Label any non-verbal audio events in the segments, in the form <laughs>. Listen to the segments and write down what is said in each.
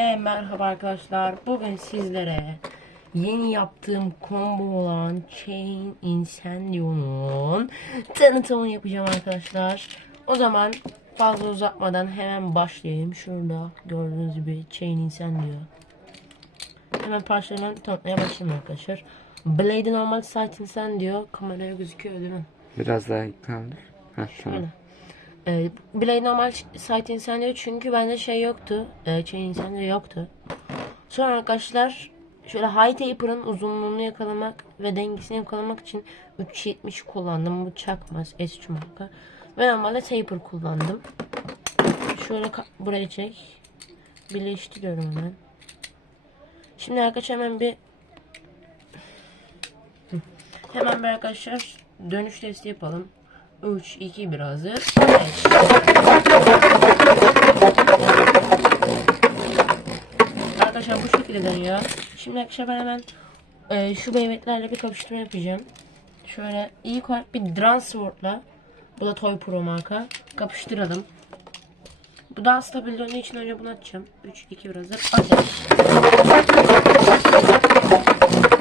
E, Merhaba arkadaşlar. Bugün sizlere yeni yaptığım combo olan Chain Incendium'un tanıtımını yapacağım arkadaşlar. O zaman fazla uzatmadan hemen başlayayım. Şurada gördüğünüz gibi Chain Incendio. Hemen parçalarını tanıtmaya başlayayım arkadaşlar. Blade normal Sight Incendio kameraya gözüküyor değil mi? Biraz daha kaldır. Heh, tamam. Şöyle. Ee, Blade normal site incendio çünkü bende şey yoktu. E, chain incendio yoktu. Sonra arkadaşlar şöyle high taper'ın uzunluğunu yakalamak ve dengesini yakalamak için 370 kullandım. Bu çakmaz S3 marka. Ve normalde taper kullandım. Şöyle buraya çek. Birleştiriyorum hemen. Şimdi arkadaşlar hemen bir. Hemen bir arkadaşlar dönüş testi yapalım. 3, 2, 1 hazır. Evet. Arkadaşlar bu şekilde dönüyor. Şimdi arkadaşlar ben hemen e, şu meyvetlerle bir kapıştırma yapacağım. Şöyle ilk olarak bir Dransword'la bu da Toy Pro marka kapıştıralım. Bu daha stabil döndüğü için önce bunu açacağım. 3, 2, 1 hazır. Ateş.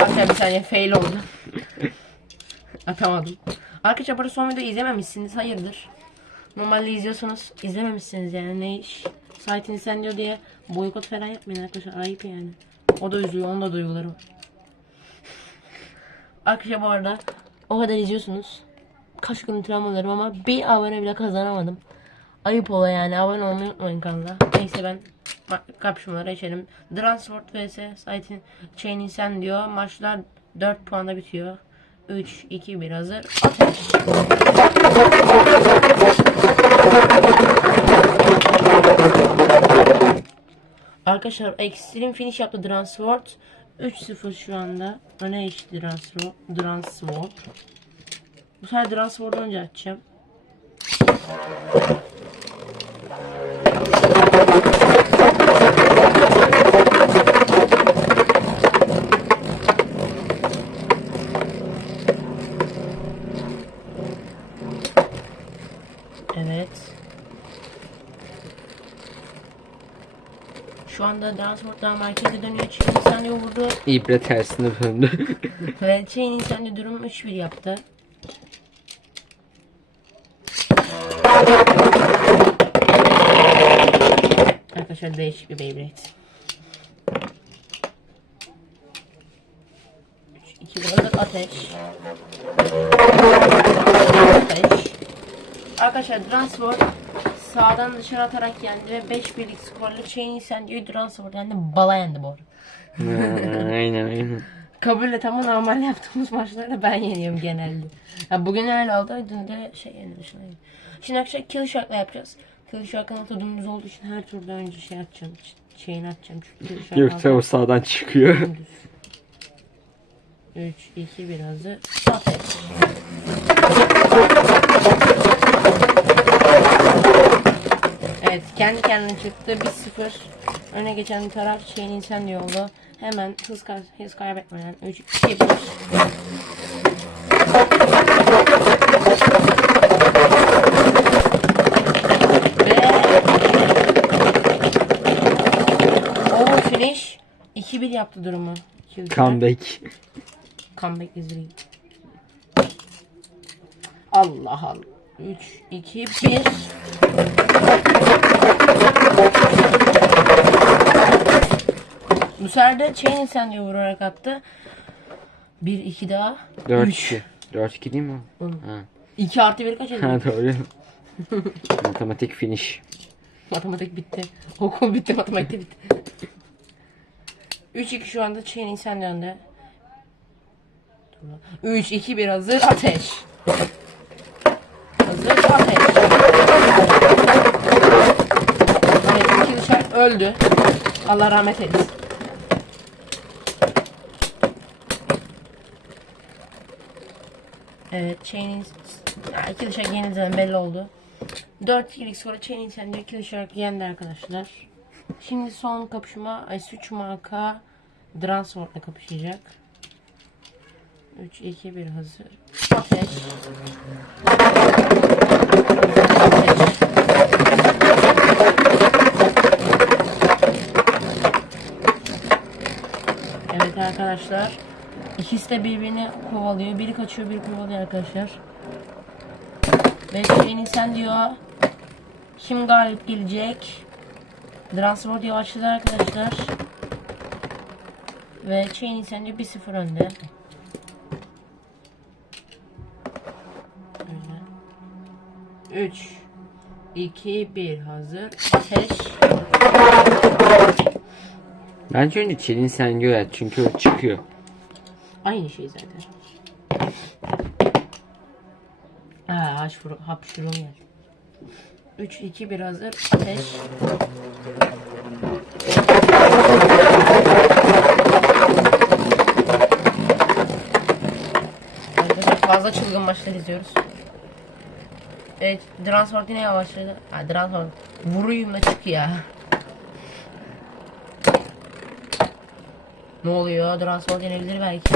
Arkadaşlar bir saniye fail oldu. <laughs> Atamadım. Arkadaşlar burada son videoyu izlememişsiniz. Hayırdır? Normalde izliyorsanız izlememişsiniz yani ne iş? Site incendio diye boykot falan yapmayın arkadaşlar. Ayıp yani. O da üzüyor. Onun da duyguları var. Arkadaşlar bu arada o kadar izliyorsunuz. Kaç gün travmalarım ama bir abone bile kazanamadım. Ayıp ola yani. Abone olmayı unutmayın kanala. Neyse ben kapışmalara geçelim. Transport vs Site'in Chain Incendio. Maçlar 4 puanda bitiyor. 3, 2, 1 hazır. Arkadaşlar ekstrem finish yaptı Dransword. 3-0 şu anda. Öne geçti. Dransword. Bu sefer Dransword'u önce açacağım. Evet. Şu anda daha merkeze dönüyor. Chain Incendio vurdu. İbre tersine döndü. <laughs> Ve Chain Incendio durumu 3-1 yaptı. Arkadaşlar değişik bir Beyblade. 3, 2, 1 hazır ateş. Ateş. Arkadaşlar Dransword sağdan dışarı atarak yendi ve 5 birlik skorla Chain Incendio'yu Dransword yendi. Bala yendi bu arada. Aynen aynen. Kabul et ama normal yaptığımız maçlarda ben yeniyorum genelde. Ya bugün öyle oldu. Dün de şey yenildi. Şimdi, şimdi arkadaşlar kill shot'la yapacağız. Kill altı dümdüz olduğu için her turda önce şey atacağım. Şeyini atacağım çünkü kill shot Yoksa o sağdan çıkıyor. 3, 2, 1 hazır. Ateş. Evet kendi kendine çıktı. 1-0. Öne geçen taraf şeyin insan yolda. Hemen hız, kay hız kaybetmeden 3, 2, 1. Ve o finish 2-1 yaptı durumu. Comeback. Comeback izleyin. Allah Allah. 3, 2, 1. Bu sefer de Chain Incendio vurarak attı. 1, 2 daha. 4 Üç. 2. 4 2 değil mi? Hı. o? Ha. 2 artı 1 kaç ediyor? ha doğru. <laughs> Matematik finish. Matematik bitti. Okul bitti, matematik bitti. 3-2 şu anda Chain Incendio'nda. 3, 2, 1 hazır. Ateş. Hazır. Ateş. Evet, iki dışarı öldü. Allah rahmet eylesin. Evet, Chain'in ya, iki dışarı yenildiğinden belli oldu. 4 2'lik sonra Chain'in sende iki dışarı yendi arkadaşlar. Şimdi son kapışma ay, suç marka Dransword'la kapışacak. 3 2 1 hazır. Ateş. Evet arkadaşlar. İkisi de birbirini kovalıyor. Biri kaçıyor, biri kovalıyor arkadaşlar. Chain sen diyor. Kim galip gelecek? Transport yavaşladı arkadaşlar. Ve Chain sen diyor 1-0 önde. Öyle. 3 2 1 hazır. Ateş. Bence önce Çelin Senyo yat çünkü çıkıyor. Aynı şey zaten. Ha, haşfuru, hapşurum geldi. 3, 2, 1 hazır. Ateş. Fazla çılgın maçlar izliyoruz. Evet, Dransford yine yavaşladı. Ha, Dransford. Vuruyum da çık ya. Ne oluyor? Dransford yenebilir belki.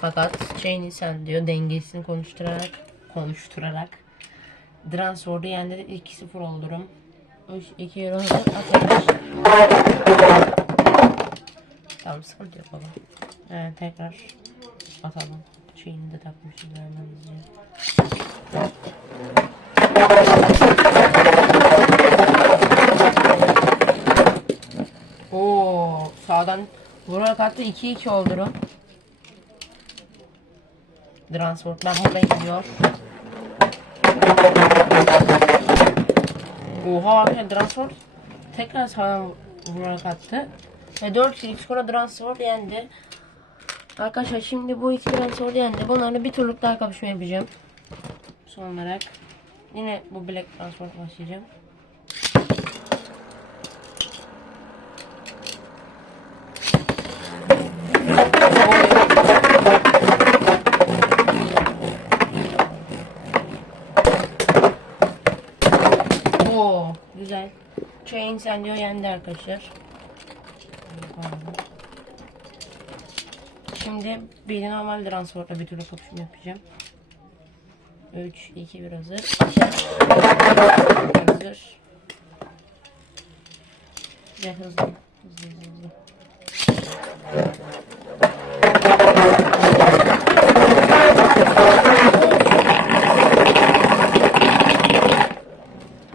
Fakat Chain'i sen diyor dengesini konuşturarak konuşturarak Dransford'u yendi 2-0 oldu durum. 3 2 euro ateş. Tamam sıkıntı yok baba. Evet tekrar atalım. Chain'i de takmışız hemen hızlıca. Oo, sağdan vurarak attı 2-2 oldu durum. Transport ben buradayım diyor. Oha ya Transport tekrar sağdan vurarak attı. Ve 4 kişilik skora Transport yendi. Arkadaşlar şimdi bu iki Transport yendi. Bunlarla bir turluk daha kapışma yapacağım. Son olarak. Yine bu Black Transport başlayacağım. Oo güzel. Chain sen diyor yendi arkadaşlar. Şimdi bir normal transportla bir türlü kapışma yapacağım. 3, 2, 1 hazır. Hazır. Ve. Hızlı hızlı hızlı.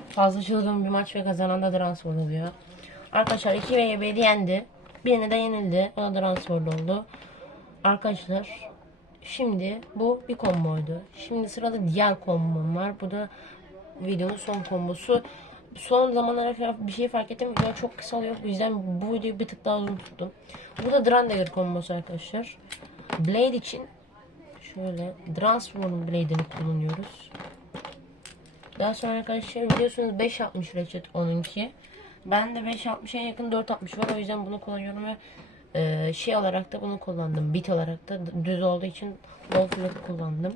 Fazla çılgın bir maç ve kazanan da transfer oluyor. Arkadaşlar 2 ve 1'i yendi. Birini de yenildi. O da transfer oldu. Arkadaşlar şimdi bu bir komboydu. Şimdi sırada diğer kombom var. Bu da videonun son kombosu. Son zamanlarda bir şey fark ettim. Video çok kısa oluyor. O yüzden bu videoyu bir tık daha uzun tuttum. Bu da Drandagger kombosu arkadaşlar. Blade için şöyle Transform Blade'ini kullanıyoruz. Daha sonra arkadaşlar biliyorsunuz 5.60 Ratchet onunki. Ben de 5.60'a yakın 4.60 var. O yüzden bunu kullanıyorum ve e, şey olarak da bunu kullandım. Bit olarak da düz olduğu için low flat kullandım.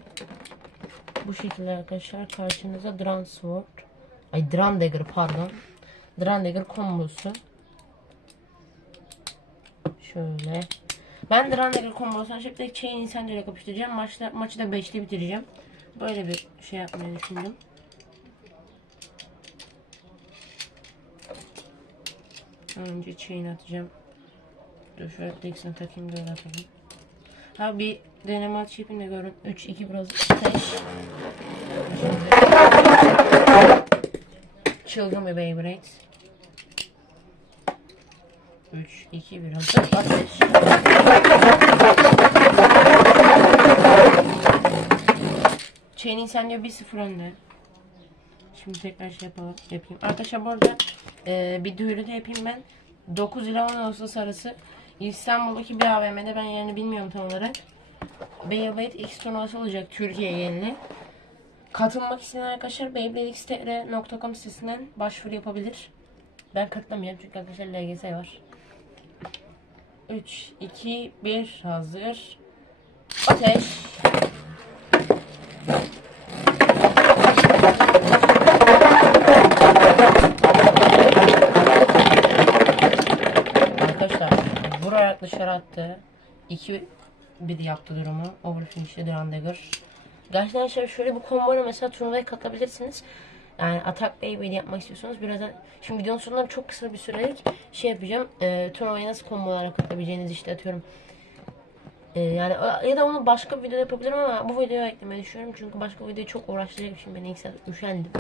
Bu şekilde arkadaşlar karşınıza Dransword. Ay Drandagger pardon. Drandagger kombosu. Şöyle. Ben Drandagger kombosunu şimdi Chain Incendio ile kapıştıracağım. Maçta, maçı da 5'te bitireceğim. Böyle bir şey yapmayı düşündüm. Önce chain atacağım. Dur şöyle Dixon'ı takayım böyle atalım. Ha bir deneme atış yapayım da görün. 3, 2, biraz ateş. Çılgın bir Beyblade. 3, 2, 1 hazır. Ateş. Chain Incendio 1-0 önde. Şimdi tekrar şey yapalım, yapayım. Arkadaşlar bu arada e, bir duyuru da yapayım ben. 9 ile 10 Ağustos arası İstanbul'daki bir AVM'de ben yerini bilmiyorum tam olarak. Beyblade X turnuvası olacak Türkiye yerine. Katılmak isteyen arkadaşlar beybladextr.com sitesinden başvuru yapabilir. Ben katılamayacağım çünkü arkadaşlar LGS var. 3, 2, 1 hazır. Ateş. Attı. 2 bir yaptı durumu. Overfinish'li Drandagger. Gerçekten arkadaşlar şöyle bir komboyla mesela turnuvaya katılabilirsiniz. yani Atak Beyblade yapmak istiyorsanız birazdan şimdi videonun sonunda çok kısa bir sürelik şey yapacağım. E, turnuvaya nasıl kombolar katabileceğiniz işte atıyorum. E, yani ya da onu başka bir videoda yapabilirim ama bu videoya eklemeyi düşünüyorum. Çünkü başka videoyu çok uğraştıracak şimdi ben ilk üşendim.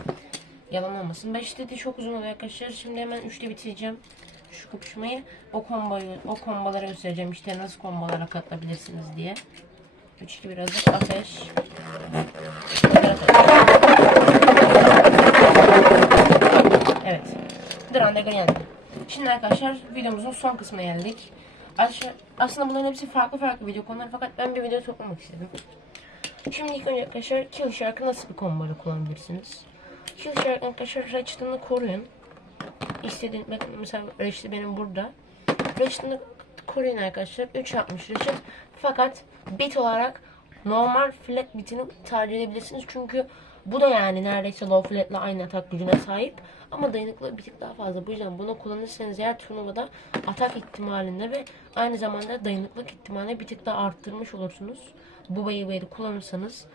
Yalan olmasın. 5 dedi çok uzun oluyor arkadaşlar. Şimdi hemen 3'te bitireceğim şu kapışmayı. O komboyu, o komboları göstereceğim. İşte nasıl kombolara katılabilirsiniz diye. 3 2 1 hazır. Ateş. Evet. Dragon yendi. Şimdi arkadaşlar videomuzun son kısmına geldik. Aslında bunların hepsi farklı farklı video konuları fakat ben bir video toplamak istedim. Şimdi ilk önce arkadaşlar Kill Shark'ı nasıl bir komboyla kullanabilirsiniz? Kill Shark arkadaşlar Ratchet'ını koruyun. İstediğin, bakın mesela Ratchet benim burada. Ratchet'ını koruyun arkadaşlar. 360 Ratchet. Fakat bit olarak normal flat bitini tercih edebilirsiniz. Çünkü bu da yani neredeyse low flat'la aynı atak gücüne sahip. Ama dayanıklılığı bir tık daha fazla. Bu yüzden bunu kullanırsanız eğer turnuvada atak ihtimalinde ve aynı zamanda dayanıklılık ihtimalini bir tık daha arttırmış olursunuz. Bu Beyblade'i kullanırsanız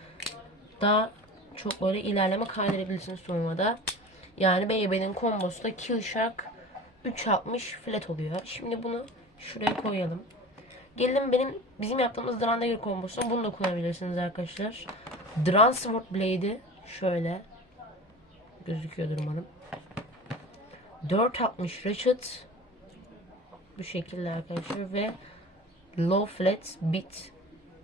daha çok böyle ilerleme kaydırabilirsiniz turnuvada. Yani Beyblade'in kombosu da Kill Shark 360 flat oluyor. Şimdi bunu şuraya koyalım. Gelin benim bizim yaptığımız Drandagger kombosunu bunu da kullanabilirsiniz arkadaşlar. Dransword Blade'i şöyle gözüküyordur umarım. 460 Ratchet bu şekilde arkadaşlar ve low flat bit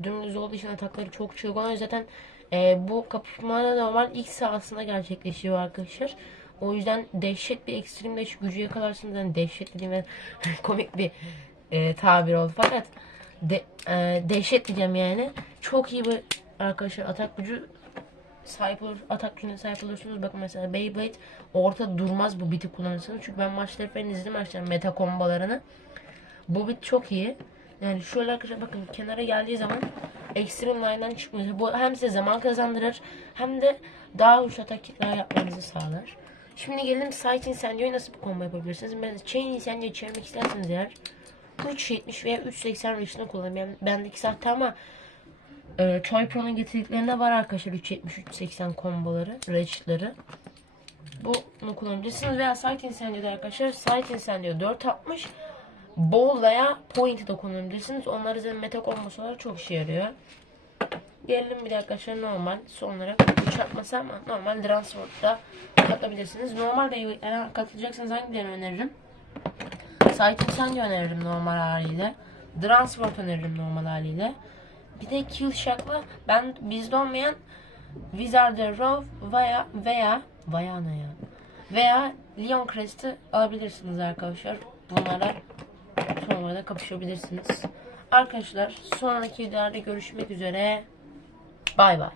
dümdüz olduğu için atakları çok çılgın. Zaten e, bu kapışmada normal ilk sahasında gerçekleşiyor arkadaşlar. O yüzden dehşet bir ekstrem dash gücü yakalarsınız. Yani dehşet dediğim <laughs> komik bir e, tabir oldu. Fakat de, e, dehşet diyeceğim yani. Çok iyi bir arkadaşlar atak gücü sahip olur, atak gücüne sahip olursunuz. Bakın mesela Beyblade orta durmaz bu biti kullanırsanız. Çünkü ben maçları falan izledim arkadaşlar meta kombolarını. Bu bit çok iyi. Yani şöyle arkadaşlar bakın kenara geldiği zaman Extreme Line'dan çıkmıyor. Bu hem size zaman kazandırır hem de daha uç atak kitler yapmanızı sağlar. Şimdi gelelim Sight Incendia'yı nasıl bir combo yapabilirsiniz? Ben Chain Incendia'yı çevirmek isterseniz eğer 3.70 veya 3.80 reach'ini kullanıyorum. Yani bendeki sahte ama e, Toy Pro'nun getirdiklerinde var arkadaşlar 3.70-3.80 komboları, reach'leri. Bunu kullanabilirsiniz veya Sight Incendia'da arkadaşlar Sight Incendia 4.60 Ball veya Point da kullanabilirsiniz. Onlar zaten meta kombosu olarak çok işe yarıyor. Gelelim bir arkadaşlar normal son olarak 3 atması ama normal Transworld'da katabilirsiniz. Normal de eğer katılacaksanız hangilerini öneririm? Sight Incendio öneririm normal haliyle. Transworld öneririm normal haliyle. Bir de Kill Shock'la ben bizde olmayan Wizard Row veya veya veya ne ya? Veya Leon Crest'i alabilirsiniz arkadaşlar. Bunlara turnuvada kapışabilirsiniz. Arkadaşlar sonraki videolarda görüşmek üzere. Bay bay.